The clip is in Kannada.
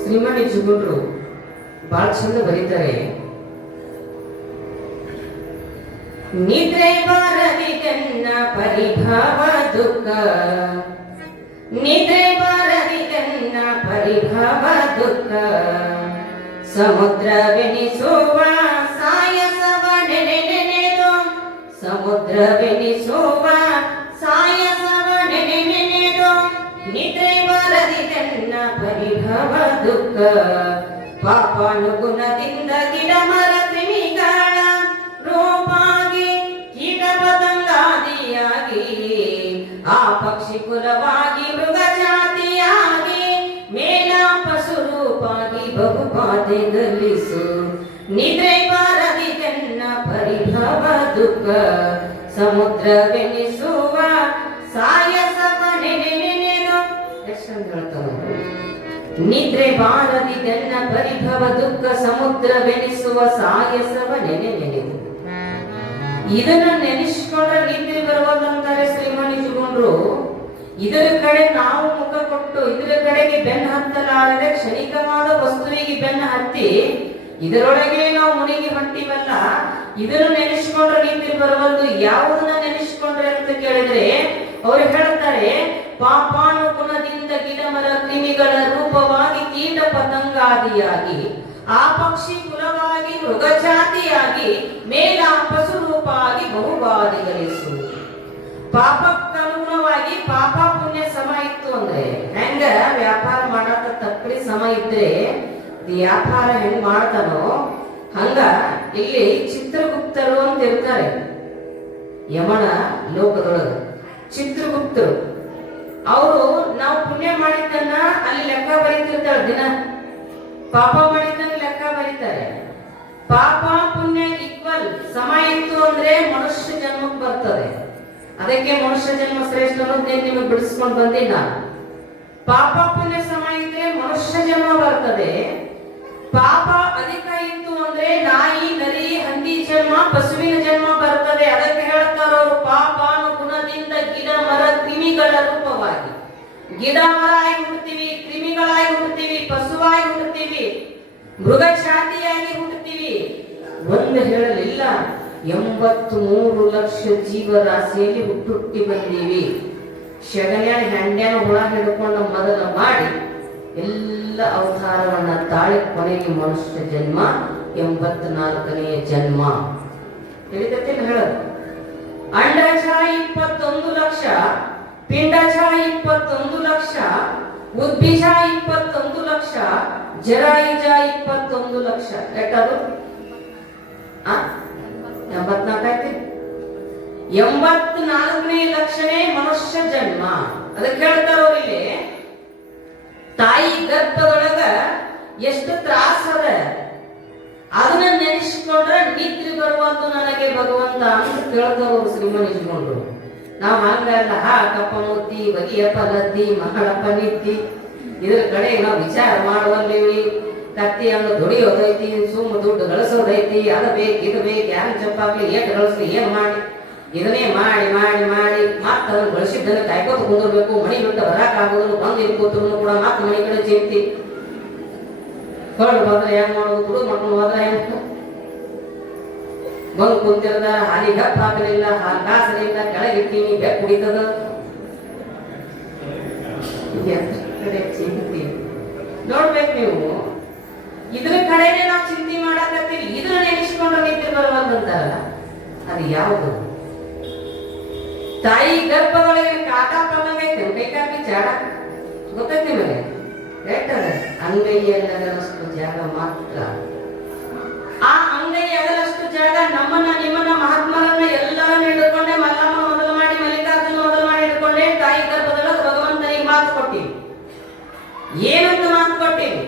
ಶ್ರೀಮಣಿ ಜುಗುಡ್ರು ಬಹಳ ಚಂದ ಬರೀತಾರೆ ನಿದ್ರೆ ಬಾರದಿ ಕನ್ನ ಪರಿಭಾವ ದುಃಖ ನಿದ್ರೆ ಬಾರದಿ ಕನ್ನ ಪರಿಭಾವ ದುಃಖ ಸಮುದ್ರವೆನಿಸುವ ಸಾಯಸವ ನೆನೆ ನೆನೆದು ಸಮುದ್ರವೆನಿಸುವ ಸಾಯಸವ ನೆನೆ ನೆನೆದು ನಿದ್ರೆ ಬಾರದಿ ಪರಿಭವ ದುಃಖ. ಪಾಪಾನುಗುಣದಿಂದ ಗಿಡ ಮರ ಕ್ರಿಮಿಗಳ ರೂಪಾಗಿ ಕೀಟ ಪತಂಗಾದಿಯಾಗಿ ಆ ಪಕ್ಷಿ ಕುಲವಾಗಿ ಮೃಗ ಜಾತಿಯಾಗಿ ಮೇಲ ಪಶು ರೂಪಾಗಿ ಬಹುಪಾತೆ ಗಲಿಸು ನಿದ್ರೆ ಬಾರದಿ ಕನ್ನ ಪರಿಭವ ದುಃಖ. ಸಮುದ್ರವೆನಿಸುವ ಸಾಯಸವ ನಿದ್ರೆ ಬಾರದಿ ತನ್ನ ಪರಿಭವ ದುಃಖ ಸಮುದ್ರವೆನಿಸುವ ಸಾಯಸವ ನೆನೆ ನೆನೆದು. ಇದನ್ನ ನೆನೆಸ್ಕೊಂಡ್ರೆ ನಿದ್ರೆ ಬರುವುದಂತಾರೆ ಶ್ರೀಮಣಿಜುಗೊಂಡ್ರು ಇದರ ಕಡೆ ನಾವು ಮುಖ ಕೊಟ್ಟು, ಇದರ ಕಡೆಗೆ ಬೆನ್ನ ಹತ್ತಲಾರದೆ ಕ್ಷಣಿಕವಾದ ವಸ್ತುವಿಗೆ ಬೆನ್ನ ಹತ್ತಿ, ಇದರೊಳಗೆ ನಾವು ಮುನಿಗೆ ಹೊಂಟಿವಲ್ಲ, ಇದನ್ನು ನೆನೆಸ್ಕೊಂಡ್ರೆ ನಿದ್ರೆ ಬರುವಂತ ಯಾವುದನ್ನ ನೆನೆಸ್ಕೊಂಡ್ರೆ ಅಂತ ಕೇಳಿದ್ರೆ, ಅವರು ಹೇಳ್ತಾರೆ, ಪಾಪಾನುಗುಣದಿಂದ ಗಿಡ ಮರ ಕ್ರಿಮಿಗಳ ಪತಂಗಾದಿಯಾಗಿ ಆ ಪಕ್ಷಿ ಕುಲವಾಗಿ ಮೃಗ ಜಾತಿಯಾಗಿ ಮೇಲ ಪಶು ರೂಪವಾಗಿ ಬಹುಬಾಧಿಗಳಿಸು ಪಾಪಕ್ಕನುಗುಣವಾಗಿ ಪಾಪ ಪುಣ್ಯ ಸಮ ಇತ್ತು ಅಂದ್ರೆ, ಹೆಂಗ ವ್ಯಾಪಾರ ಮಾಡಾಕ ತಪ್ಪಿ ಸಮ ಇದ್ರೆ, ವ್ಯಾಪಾರ ಹೆಂಗ್ ಮಾಡ್ತಾನೋ ಹಂಗ ಇಲ್ಲಿ ಚಿತ್ರಗುಪ್ತರು ಅಂತ ಇರ್ತಾರೆ. ಯಮನ ಲೋಕದೊಳಗ ಚಿತ್ರಗುಪ್ತರು. ಅವರು ನಾವು ಪುಣ್ಯ ಮಾಡಿದ್ದನ್ನ ಅಲ್ಲಿ ಲೆಕ್ಕ ಬರೀತಿರ್ತಾಳೆ ದಿನ. ಪಾಪ ಮಾಡಿದ್ದನ್ನು ಲೆಕ್ಕ ಬರೀತಾರೆ. ಪಾಪ ಪುಣ್ಯ ಈಕ್ವಲ್ ಸಮ ಇತ್ತು ಅಂದ್ರೆ ಮನುಷ್ಯ ಜನ್ಮಕ್ಕೆ ಬರ್ತದೆ. ಅದಕ್ಕೆ ಮನುಷ್ಯ ಜನ್ಮ ಶ್ರೇಷ್ಠ ನಿಮಗೆ ಬಿಡಿಸ್ಕೊಂಡು ಬಂದಿಲ್ಲ ಪಾಪ ಪುಣ್ಯ ಸಮ ಇದ್ರೆ ಮನುಷ್ಯ ಜನ್ಮ ಬರ್ತದೆ. ಪಾಪ ಅಧಿಕ ಇತ್ತು ಅಂದ್ರೆ ನಾಯಿ, ನರಿ, ಹಂದಿ ಜನ್ಮ, ಪಶುವಿನ ಜನ್ಮ ಬರ್ತದೆ. ಅದಕ್ಕೆ ಹೇಳ್ತಾರ ಅವರು ಪಾಪಾನು ಗುಣದಿಂದ ಗಿಡ, ಮರ ತಿಮಿಗಳ ರೂಪವಾಗಿ. ಗಿಡ ಮರ ಆಗಿ ಹುಡ್ತೀವಿ ಕ್ರಿಮಿಗಳಾಗಿ ಹುಡ್ತೀವಿ ಪಶುವಾಗಿ ಹುಡ್ತೀವಿ ಮೃಗ ಶಾಂತಿಯಾಗಿ ಹುಡ್ತೀವಿ ಒಂದು ಹೇಳಲಿಲ್ಲ ಎಂಬತ್ತು ಮೂರು ಲಕ್ಷ ಜೀವರಾಶಿಯಲ್ಲಿ ಹುಟ್ಟುಟ್ಟಿ ಬಂದೀವಿ. ಶಗನ್ಯಾನ ಹೆಂಡ್ಯಾನ ಹುಳ ಹಿಡ್ಕೊಂಡು ಮೊದಲ ಮಾಡಿ ಎಲ್ಲ ಅವತಾರವನ್ನ ತಾಳಿ ಕೊನೆಗೆ ಮನುಷ್ಯ ಜನ್ಮ, ಎಂಬತ್ನಾಲ್ಕನೆಯ ಜನ್ಮ. ಹೇಳಿದತ್ತೇನು ಹೇಳೋದು. ಪಿಂಡಜ ಇಪ್ಪತ್ತೊಂದು ಲಕ್ಷ, ಉದ್ಭಿಜ ಇಪ್ಪತ್ತೊಂದು ಲಕ್ಷ, ಜರಾಯುಜ ಇಪ್ಪತ್ತೊಂದು ಲಕ್ಷ. ಎಟ್ಟದು ಎಂಬತ್ನಾಲ್ಕೈತೆ ಎಂಬತ್ನಾಲ್ಕನೇ ಲಕ್ಷನೇ ಮನುಷ್ಯ ಜನ್ಮ. ಅದಕ್ಕೆ ಹೇಳ್ತಾರ ತಾಯಿ ಗರ್ಭದೊಳಗ ಎಷ್ಟು ತ್ರಾಸ ಅದ. ಅದನ್ನ ನೆನೆಸ್ಕೊಂಡ್ರೆ ನಿದ್ರೆ ಬರುವಂತ ನನಗೆ ಭಗವಂತ ಅಂತ ಕೇಳ್ತಾರ ಶ್ರೀಮನಿಸ್ಕೊಂಡ್ರು ನಾವು ಹಂಗಲ್ಲ ಹಾ ಕಪ್ಪ ಮುತ್ತಿ ಬಗೆಯಪ್ಪ ಲದ್ದಿ ಮಗಳಪ್ಪ ನಿತ್ತಿ ಇದ್ರ ಕಡೆ ನಾವು ವಿಚಾರ ಮಾಡುವಲ್ಲಿ ಕತ್ತಿ ಹಂಗ ದುಡಿಯೋದೈತಿ, ಸುಮ್ಮ ದುಡ್ಡು ಗಳಿಸೋದೈತಿ, ಅದ ಬೇಕು, ಇದು ಬೇಕು, ಯಾರು ಚಪ್ಪಾಗ್ಲಿ, ಏಟ್ ಗಳಿಸ್ಲಿ, ಏನ್ ಮಾಡಿ. ಇದನ್ನೇ ಮಾಡಿ ಮಾಡಿ ಮಾಡಿ ಮತ್ತೆ ಅದನ್ನು ಬಳಸಿದ್ದನ್ನ ಕಾಯ್ಕೋತ ಕುಂದಿರ್ಬೇಕು. ಮಣಿ ಬಿಟ್ಟು ಬರಾಕ್ ಆಗೋದನ್ನು ಬಂದು ಇಲ್ಲಿ ಕೂತ್ರು ಕೂಡ ಮತ್ತೆ ಮನೆ ಕಡೆ ಚಿಂತಿ. ಹೊರಡು ಬಂದ್ರೆ ಹೆಂಗ್ ಮಾಡೋದು ಕುಡು ಮಾಡ್ಕೊಂಡು ಹೋದ್ರೆ ಬಂದು ಕುಂತಿರದ, ಹಾಲಿ ಗಪ್ ಹಾಕಲಿಲ್ಲ, ಹಾಲು ಕಾಸಲಿಲ್ಲ, ಕೆಳಗಿಟ್ಟೀನಿ ಹೆಪ್ಪ ಕುಡಿತದ ನೋಡ್ಬೇಕು ನೀವು. ಇದ್ರ ಕಡೆನೆ ನಾವು ಚಿಂತೆ ಮಾಡಕತ್ತೀವಿ. ಇದ್ರ ನೆನೆಸ್ಕೊಂಡು ನಿದ್ರೆ ಬರುವಂತಂತಾರಲ್ಲ ಅದು ಯಾವುದು? ತಾಯಿ ಗರ್ಭದೊಳಗೆ ಕಾಟ ಬಂದಂಗೈತೆ ಬೇಕಾಗಿ ಜಾಡ? ಗೊತ್ತೈತಿ ಮೇಲೆ ಅದ ಅಂಗೈಯಲ್ಲ ನೆನಸ್ಕೊ ಜಾಗ ಮಾತ್ರ. ಮಾತು ಕೊಟ್ಟಿವಿ ಏನಂತ ಮಾತು ಕೊಟ್ಟಿವಿ